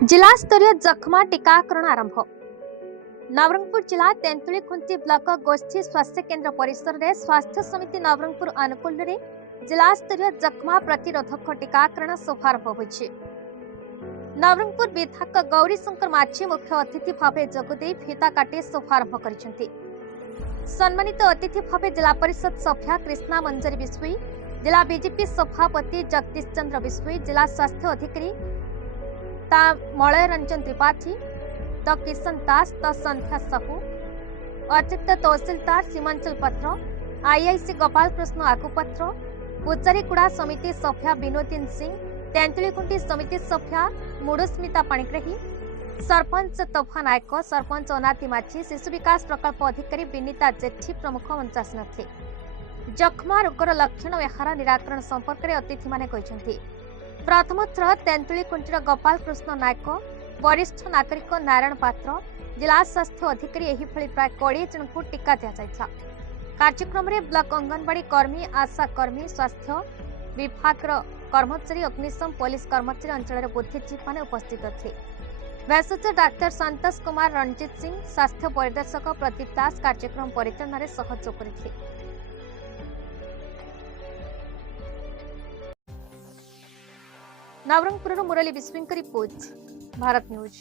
जिला स्तरीय जखमा टीकाकरण आरंभ। नवरंगपुर जिला तेंतुली खुंटी ब्लॉक गोष्ठी स्वास्थ्य केन्द्र परिसर में स्वास्थ्य समिति नवरंगपुर अनुकूल जिला स्तरीय जखमा प्रतिरोधक टीकाकरण शुभारंभ होइछि। नवरंगपुर विधायक गौरीशंकर माझी मुख्य अतिथि भाव जोगदे फीता काटी शुभारंभ करिसेंति। सम्मानित अतिथि भाव जिला परिषद सभ्या कृष्णा मंजरी बिस्वी, जिला बीजेपी सभापति जगदीश चंद्र बिस्वी, जिला स्वास्थ्य अधिकारी मलय रंजन त्रिपाठी, द किशन दास, द संध्या साहू, अतिरिक्त तहसीलदार सीमांचल पत्र, आईआईसी गोपाल कृष्ण आकुपत्र, पूजारीकुड़ा समिति सभ्या विनोदीन सिंह, तेंतुलीखुंटी समिति सभ्या मुडुस्मिता पाणिग्राही, सरपंच तोफा नायक, सरपंच अनाति माझी, शिशु विकास प्रकल्प अधिकारी विनीता जेठी प्रमुख मंचासीन थे। जखमा रोगर लक्षण और यार निराकरण संपर्क में अतिथि माने कहिसेंति। प्रथम थर तेंतुलीखुंटीर गोपाल कृष्ण नायक, वरिष्ठ नागरिक नारायण पात्र, जिला स्वास्थ्य अधिकारी एहिभଳି प्राय 20 जन को टीका दिया जायथा। कार्यक्रम में ब्लॉक अंगनवाड़ी कर्मी, आशा कर्मी, स्वास्थ्य विभाग कर्मचारी, अग्निशम पुलिस कर्मचारी, अंचल बुद्धिजीवी माने उपस्थित थे। वैद्य डाक्टर संतोष कुमार, रणजीत सिंह, स्वास्थ्य परिदर्शक प्रदीप दास कार्यक्रम परिचालन में सहयोग करथिले। नवरंगपुर मुरली बिस्विंक रिपोर्ट, भारत न्यूज।